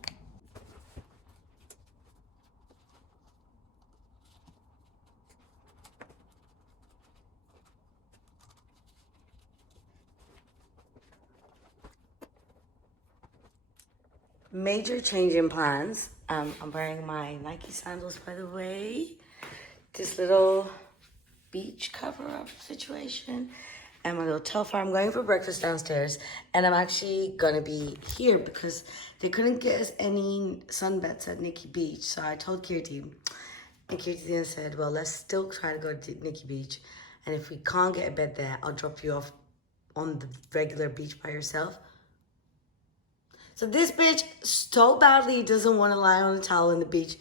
Major change in plans. I'm wearing my Nike sandals, by the way. This little beach cover-up situation. And my little telfar. I'm going for breakfast downstairs. And I'm actually gonna be here because they couldn't get us any sunbeds at Nikki Beach. So I told Jyoty. And Jyoty then said, well, let's still try to go to Nikki Beach. And if we can't get a bed there, I'll drop you off on the regular beach by yourself. So this bitch so badly doesn't want to lie on a towel in the beach,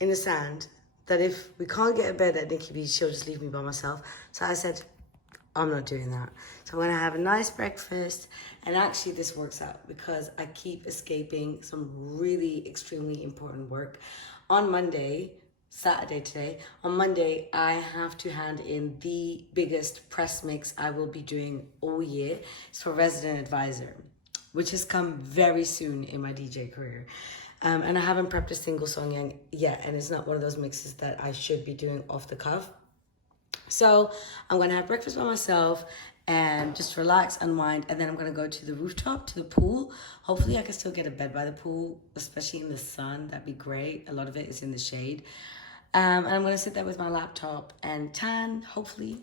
in the sand, that if we can't get a bed at Nikki Beach, she'll just leave me by myself. So I said, I'm not doing that. So I'm going to have a nice breakfast. And actually this works out because I keep escaping some really extremely important work. On Monday, Saturday today, on Monday, I have to hand in the biggest press mix I will be doing all year. It's for Resident Advisor, which has come very soon in my DJ career. And I haven't prepped a single song yet, and it's not one of those mixes that I should be doing off the cuff. So I'm gonna have breakfast by myself and just relax, unwind, and then I'm gonna go to the rooftop, to the pool. Hopefully I can still get a bed by the pool, especially in the sun, that'd be great. A lot of it is in the shade. And I'm gonna sit there with my laptop and tan, hopefully,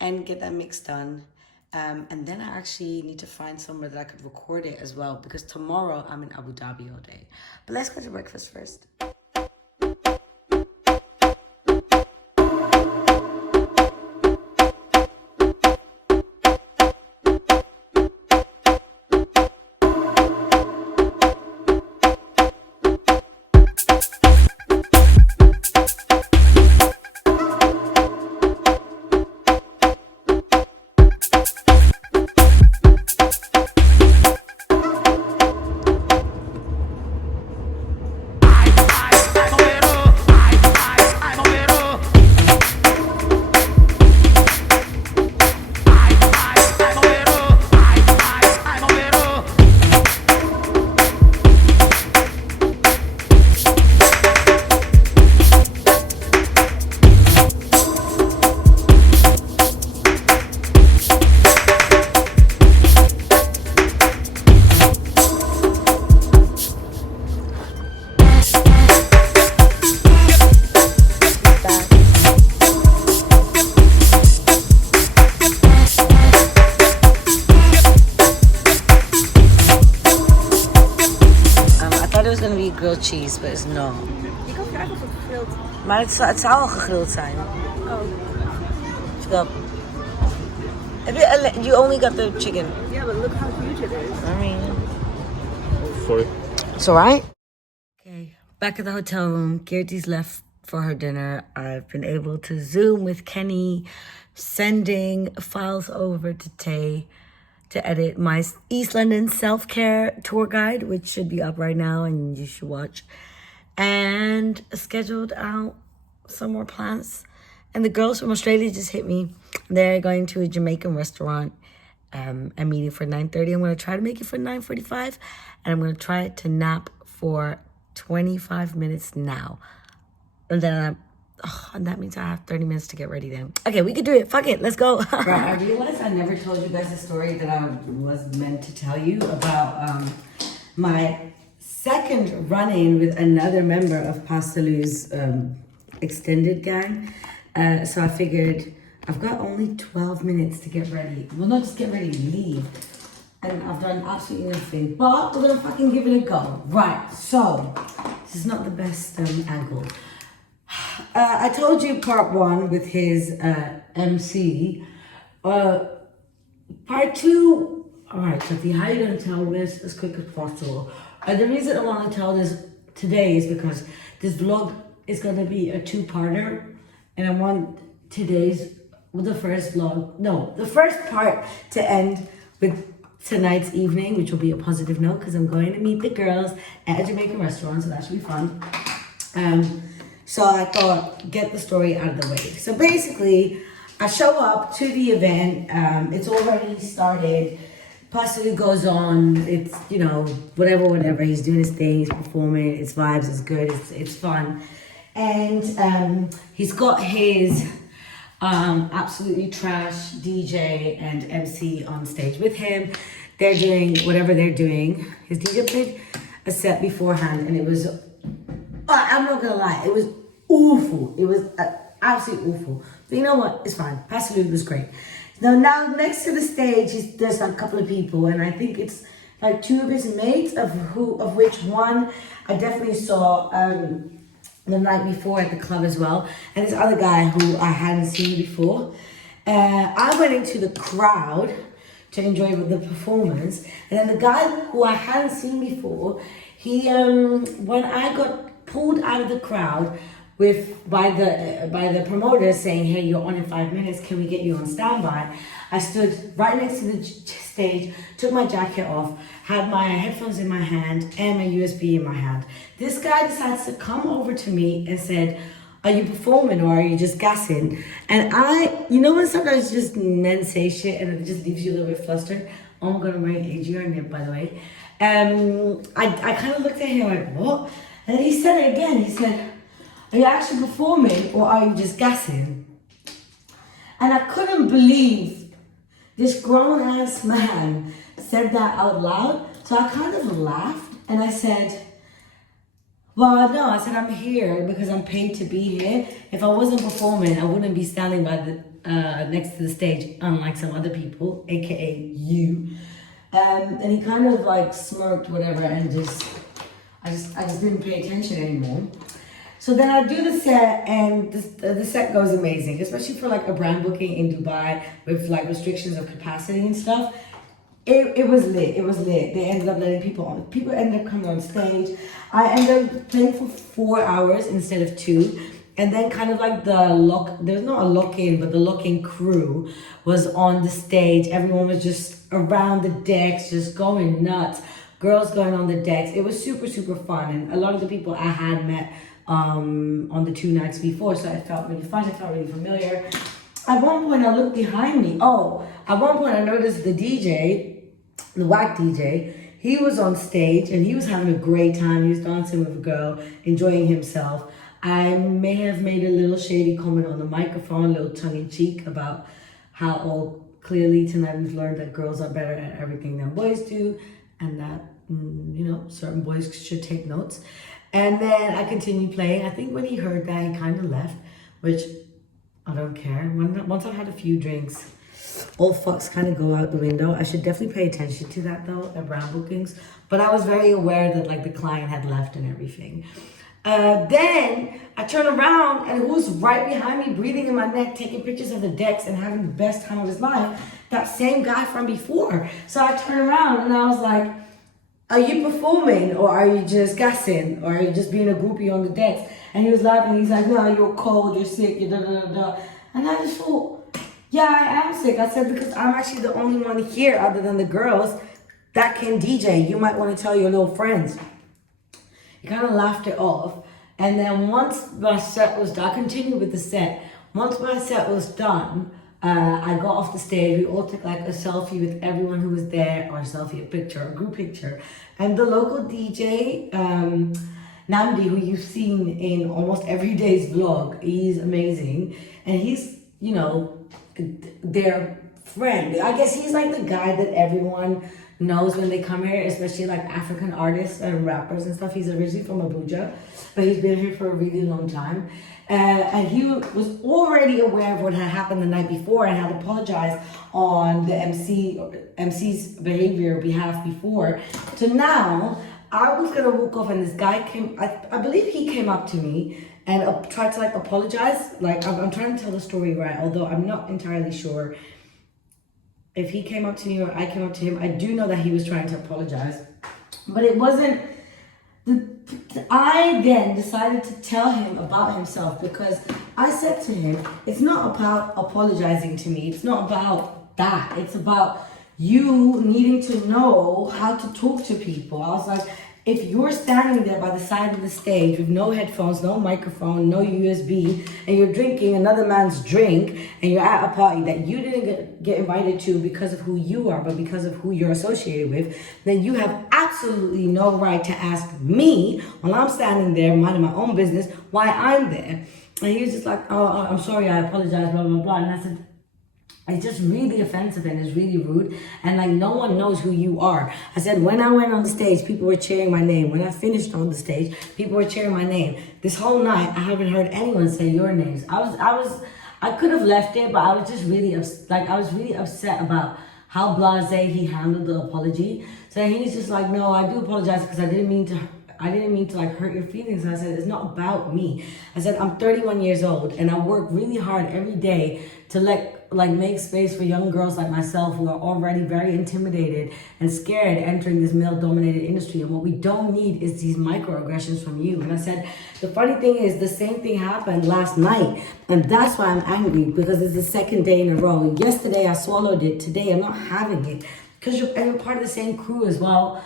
and get that mix done. And then I actually need to find somewhere that I could record it as well, because tomorrow I'm in Abu Dhabi all day. But let's go to breakfast first. gonna be grilled cheese, but it's not. Je kan vragen of het gegrild. Maar het zou al gegrild zijn. Oh. Stop. You only got the chicken. Yeah, but look how huge it is. I mean, Sorry. it's alright. Okay, back at the hotel room. Jyoty's left for her dinner. I've been able to Zoom with Kenny, sending files over to Tay to edit my East London self-care tour guide, which should be up right now and you should watch. And scheduled out some more plans. And the girls from Australia just hit me. They're going to a Jamaican restaurant. A meeting for 9:30. I'm going to try to make it for 9:45. And I'm going to try to nap for 25 minutes now. And then and that means I have 30 minutes to get ready then. Okay, we can do it. Fuck it. Let's go. Right, I realized I never told you guys the story that I was meant to tell you about my second run-in with another member of Pa Salieu's extended gang. So I figured I've got only 12 minutes to get ready. Well, not just get ready, leave. And I've done absolutely nothing. But we're gonna fucking give it a go. Right, so this is not the best angle. I told you part one with his MC. Part two, all right, Jyoty, how are you gonna tell this as quick as possible? The reason I want to tell this today is because this vlog is gonna be a two-parter, and I want the first part to end with tonight's evening, which will be a positive note because I'm going to meet the girls at a Jamaican restaurant, so that should be fun. So I thought, get the story out of the way. So basically, I show up to the event. It's already started. Pa Salieu goes on. It's, whatever. He's doing his thing. He's performing. It's vibes. It's good. It's fun. And he's got his absolutely trash DJ and MC on stage with him. They're doing whatever they're doing. His DJ played a set beforehand, and it was, I'm not gonna lie, it was awful. It was absolutely awful. But you know what? It's fine. Pa Salieu was great. Now next to the stage, there's like a couple of people, and I think it's like two of his mates, of which one I definitely saw the night before at the club as well, and this other guy who I hadn't seen before. I went into the crowd to enjoy the performance, and then the guy who I hadn't seen before, he when I got pulled out of the crowd by the promoter saying, hey, you're on in 5 minutes, can we get you on standby? I stood right next to the stage, took my jacket off, had my headphones in my hand and my USB in my hand. This guy decides to come over to me and said, are you performing or are you just gassing? And when sometimes just men say shit and it just leaves you a little bit flustered. Oh my God, I'm wearing AGR nip, by the way. I kind of looked at him like, what? And then he said it again. He said, are you actually performing or are you just gassing? And I couldn't believe this grown-ass man said that out loud. So I kind of laughed and I said, well, no, I said, I'm here because I'm paid to be here. If I wasn't performing, I wouldn't be standing by the next to the stage, unlike some other people, aka you. And he kind of like smirked, whatever, and I just didn't pay attention anymore. So then I do the set, and the set goes amazing, especially for like a brand booking in Dubai with like restrictions of capacity and stuff. It was lit. It was lit. They ended up letting people on. People ended up coming on stage. I ended up playing for 4 hours instead of 2. And then kind of like there's not a lock-in, but the lock-in crew was on the stage. Everyone was just around the decks, just going nuts. Girls going on the decks. It was super, super fun. And a lot of the people I had met on the 2 nights before, so it felt really fun. It felt really familiar. At one point, I looked behind me. At one point, I noticed the DJ, the whack DJ, he was on stage and he was having a great time. He was dancing with a girl, enjoying himself. I may have made a little shady comment on the microphone, a little tongue-in-cheek about how clearly tonight we've learned that girls are better at everything than boys do, and that, certain boys should take notes. And then I continued playing. I think when he heard that, he kind of left, which I don't care. Once I've had a few drinks, all fucks kind of go out the window. I should definitely pay attention to that though at brand bookings. But I was very aware that like the client had left and everything. Then I turn around and who's right behind me, breathing in my neck, taking pictures of the decks and having the best time of his life? That same guy from before. So I turn around and I was like, are you performing or are you just gassing or are you just being a groupie on the decks? And he was laughing. He's like, no, you're cold, you're sick, you're da da da da. And I just thought, yeah, I am sick. I said, because I'm actually the only one here other than the girls that can DJ. You might want to tell your little friends. He kind of laughed it off. And then once my set was done, I continued with the set. Once my set was done, I got off the stage. We all took like a selfie with everyone who was there, or a selfie, a picture, a group picture. And the local DJ, Namdi, who you've seen in almost every day's vlog, he's amazing. And he's, you know, their friend. I guess he's like the guy that everyone knows when they come here, especially like African artists and rappers and stuff. He's originally from Abuja, but he's been here for a really long time. And he was already aware of what had happened the night before and had apologized on the MC's behavior behalf before. So now I was gonna walk off and this guy came, I believe he came up to me and tried to like apologize. Like I'm trying to tell the story right, although I'm not entirely sure if he came up to me or I came up to him. I do know that he was trying to apologize, but it wasn't. I then decided to tell him about himself because I said to him, it's not about apologizing to me. It's not about that. It's about you needing to know how to talk to people. I was like, if you're standing there by the side of the stage with no headphones, no microphone, no USB, and you're drinking another man's drink, and you're at a party that you didn't get invited to because of who you are, but because of who you're associated with, then you have absolutely no right to ask me, while I'm standing there minding my own business, why I'm there. And he was just like, oh, I'm sorry, I apologize, blah, blah, blah. And I said, it's just really offensive and it's really rude. And like, no one knows who you are. I said, when I went on the stage, people were cheering my name. When I finished on the stage, people were cheering my name. This whole night, I haven't heard anyone say your names. I could have left it, but I was just really, I was really upset about how blasé he handled the apology. So he's just like, no, I do apologize because I didn't mean to like hurt your feelings. And I said, it's not about me. I said, I'm 31 years old and I work really hard every day to make space for young girls like myself who are already very intimidated and scared entering this male-dominated industry. And what we don't need is these microaggressions from you. And I said, the funny thing is the same thing happened last night. And that's why I'm angry, because it's the second day in a row. Yesterday I swallowed it. Today I'm not having it because you're part of the same crew as well.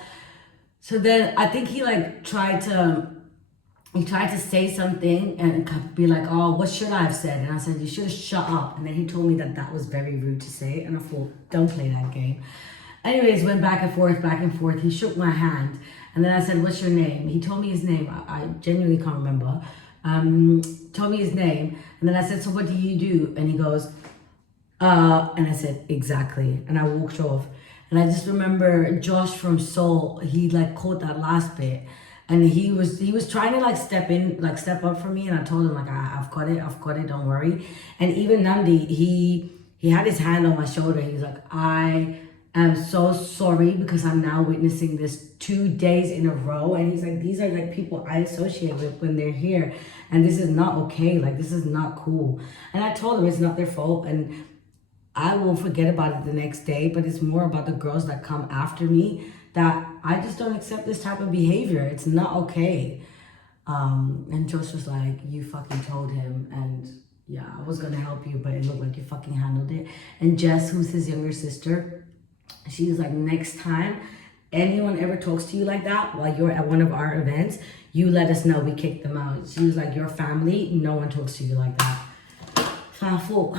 So then I think he tried to say something and be like, oh, what should I have said? And I said, you should have shut up. And then he told me that was very rude to say. And I thought, don't play that game. Anyways, went back and forth. He shook my hand. And then I said, what's your name? He told me his name. I genuinely can't remember. Told me his name. And then I said, so what do you do? And he goes, and I said, exactly. And I walked off. And I just remember Josh from Soul, he caught that last bit. And he was trying to step up for me. And I told him I've got it, don't worry. And even Nandi, he had his hand on my shoulder. He was like, I am so sorry because I'm now witnessing this 2 days in a row. And he's like, these are people I associate with when they're here. And this is not okay. This is not cool. And I told him it's not their fault. And I will forget about it the next day, but it's more about the girls that come after me that I just don't accept this type of behavior. It's not okay. And Josh was like, you fucking told him. And yeah, I was gonna help you, but it looked like you fucking handled it. And Jess, who's his younger sister, she was like, next time anyone ever talks to you like that while you're at one of our events, you let us know, we kick them out. She was like, your family, no one talks to you like that. So I thought,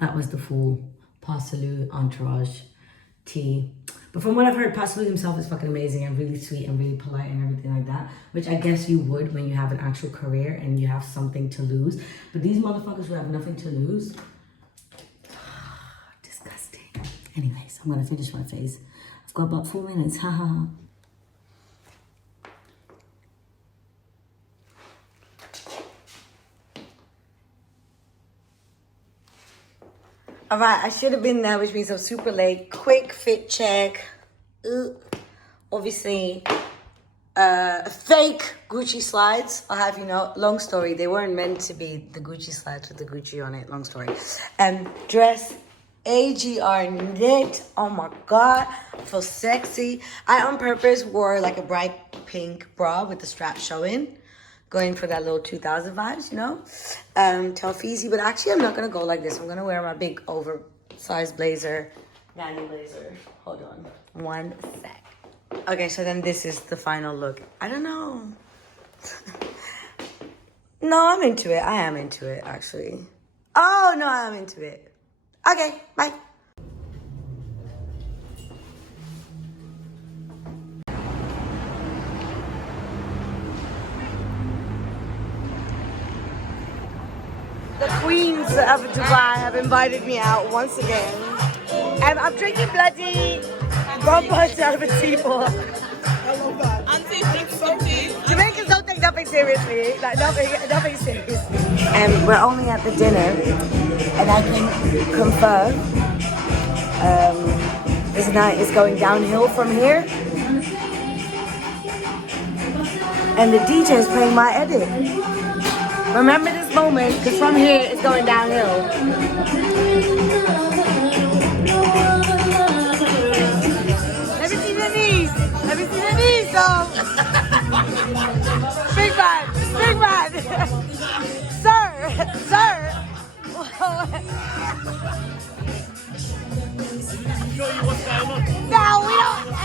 that was the full Pa Salieu Entourage tea. But from what I've heard, Pa Salieu himself is fucking amazing and really sweet and really polite and everything like that, which I guess you would when you have an actual career and you have something to lose. But these motherfuckers who have nothing to lose, disgusting. Anyways, I'm gonna finish my face. I've got about 4 minutes, haha. All right, I should have been there, which means I'm super late. Quick fit check. Obviously, fake Gucci slides. I'll have you know, long story. They weren't meant to be the Gucci slides with the Gucci on it. Long story. Dress AGR knit. Oh my God, I feel sexy. I on purpose wore like a bright pink bra with the strap showing. Going for that little 2000 vibes, you know? Telfeezy, but actually I'm not gonna go like this. I'm gonna wear my big oversized blazer, nanny blazer. Hold on, 1 sec. Okay, so then this is the final look. I don't know. No, I'm into it. I am into it, actually. Oh, no, I'm into it. Okay, bye. The queens of Dubai have invited me out once again. And I'm drinking bloody rum punch out of a teapot. Jamaicans don't take nothing seriously. Like nothing seriously. And we're only at the dinner. And I can confirm this night is going downhill from here. And the DJ is playing my edit. Remember this moment, because from here it's going downhill. Let me see the knees. Let me see the knees, though. Big man, big man. Sir. No, we don't.